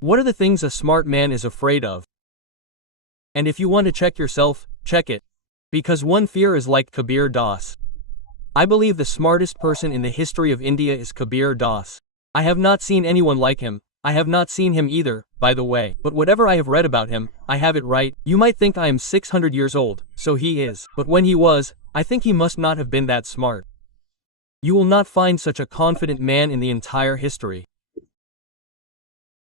What are the things a smart man is afraid of? And if you want to check yourself, check it. Because one fear is like Kabir Das. I believe the smartest person in the history of India is Kabir Das. I have not seen anyone like him. I have not seen him either, by the way. But whatever I have read about him, I have it right. You might think I am 600 years old, so he is. But when he was, I think he must not have been that smart. You will not find such a confident man in the entire history.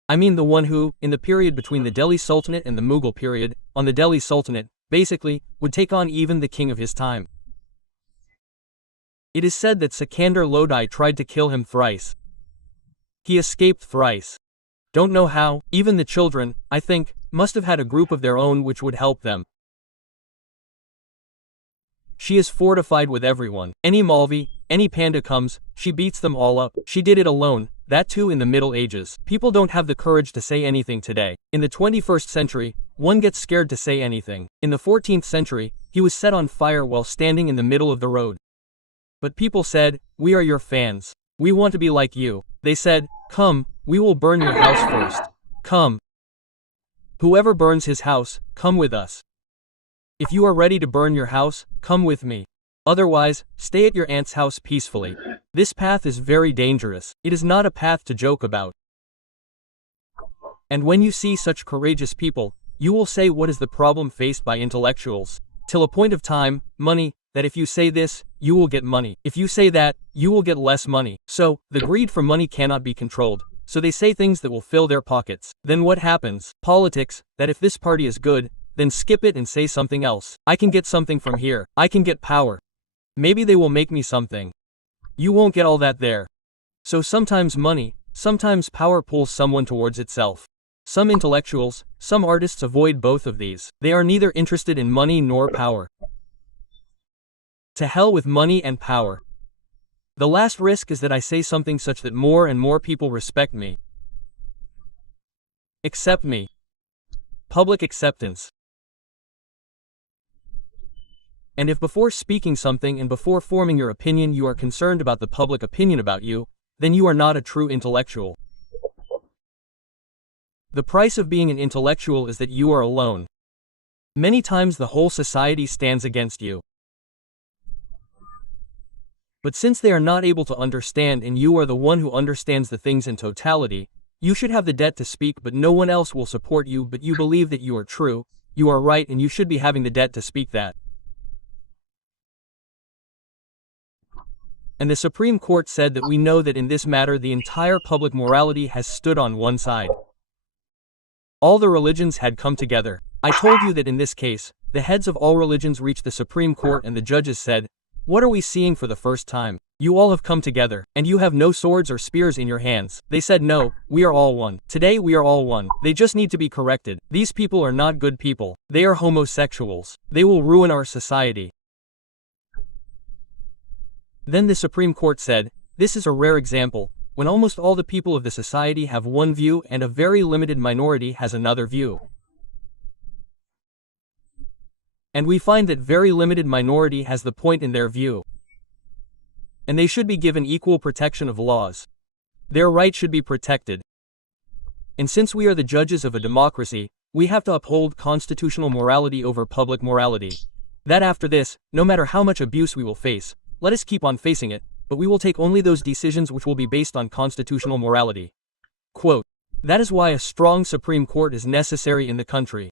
I mean the one who, in the period between the Delhi Sultanate and the Mughal period, on the Delhi Sultanate, basically, would take on even the king of his time. It is said that Sikandar Lodi tried to kill him thrice. He escaped thrice. Don't know how. Even the children, I think, must have had a group of their own which would help them. She is fortified with everyone. Any Malvi, any panda comes, she beats them all up. She did it alone, that too in the Middle Ages. People don't have the courage to say anything today. In the 21st century, one gets scared to say anything. In the 14th century, he was set on fire while standing in the middle of the road. But people said, "We are your fans. We want to be like you." They said, "Come, we will burn your house first. Come. Whoever burns his house, come with us. If you are ready to burn your house, come with me. Otherwise, stay at your aunt's house peacefully." This path is very dangerous. It is not a path to joke about. And when you see such courageous people, you will say, what is the problem faced by intellectuals? Till a point of time, money, that if you say this, you will get money. If you say that, you will get less money. So, the greed for money cannot be controlled. So they say things that will fill their pockets. Then what happens? Politics, that if this party is good, then skip it and say something else. I can get something from here. I can get power. Maybe they will make me something. You won't get all that there. So sometimes money, sometimes power pulls someone towards itself. Some intellectuals, some artists avoid both of these. They are neither interested in money nor power. To hell with money and power. The last risk is that I say something such that more and more people respect me. Accept me. Public acceptance. And if before speaking something and before forming your opinion you are concerned about the public opinion about you, then you are not a true intellectual. The price of being an intellectual is that you are alone. Many times the whole society stands against you. But since they are not able to understand and you are the one who understands the things in totality, you should have the debt to speak, but no one else will support you, but you believe that you are true, you are right, and you should be having the debt to speak that. And the Supreme Court said that we know that in this matter the entire public morality has stood on one side. All the religions had come together. I told you that in this case, the heads of all religions reached the Supreme Court and the judges said, "What are we seeing for the first time? You all have come together, and you have no swords or spears in your hands." They said, "No, we are all one. Today we are all one. They just need to be corrected. These people are not good people. They are homosexuals. They will ruin our society." Then the Supreme Court said, "This is a rare example, when almost all the people of the society have one view and a very limited minority has another view. And we find that very limited minority has the point in their view. And they should be given equal protection of laws. Their rights should be protected. And since we are the judges of a democracy, we have to uphold constitutional morality over public morality. That after this, no matter how much abuse we will face, let us keep on facing it, but we will take only those decisions which will be based on constitutional morality." Quote, "That is why a strong Supreme Court is necessary in the country.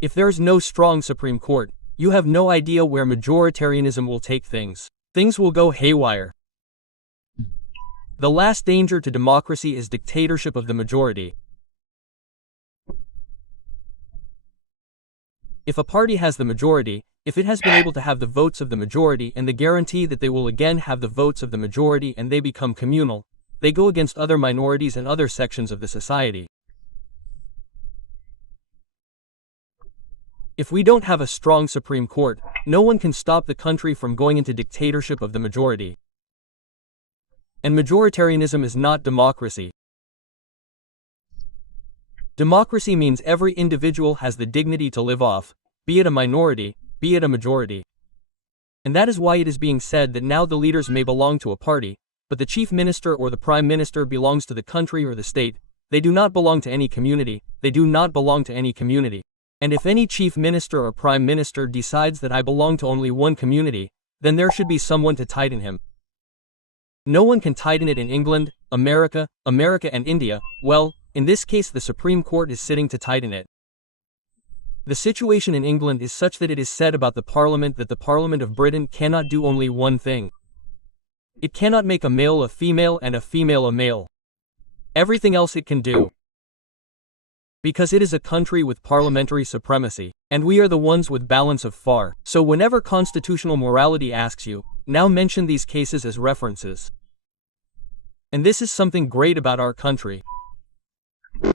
If there is no strong Supreme Court, you have no idea where majoritarianism will take things. Things will go haywire. The last danger to democracy is dictatorship of the majority. If a party has the majority, if it has been able to have the votes of the majority and the guarantee that they will again have the votes of the majority and they become communal, they go against other minorities and other sections of the society. If we don't have a strong Supreme Court, no one can stop the country from going into dictatorship of the majority. And majoritarianism is not democracy. Democracy means every individual has the dignity to live off, be it a minority, be it a majority. And that is why it is being said that now the leaders may belong to a party, but the chief minister or the prime minister belongs to the country or the state, They do not belong to any community, they do not belong to any community. And if any chief minister or prime minister decides that I belong to only one community, then there should be someone to tighten him. No one can tighten it in England, America and India. Well, in this case the Supreme Court is sitting to tighten it. The situation in England is such that it is said about the Parliament that the Parliament of Britain cannot do only one thing. It cannot make a male a female and a female a male. Everything else it can do. Because it is a country with parliamentary supremacy, and we are the ones with balance of power. So whenever constitutional morality asks you, now mention these cases as references. And this is something great about our country.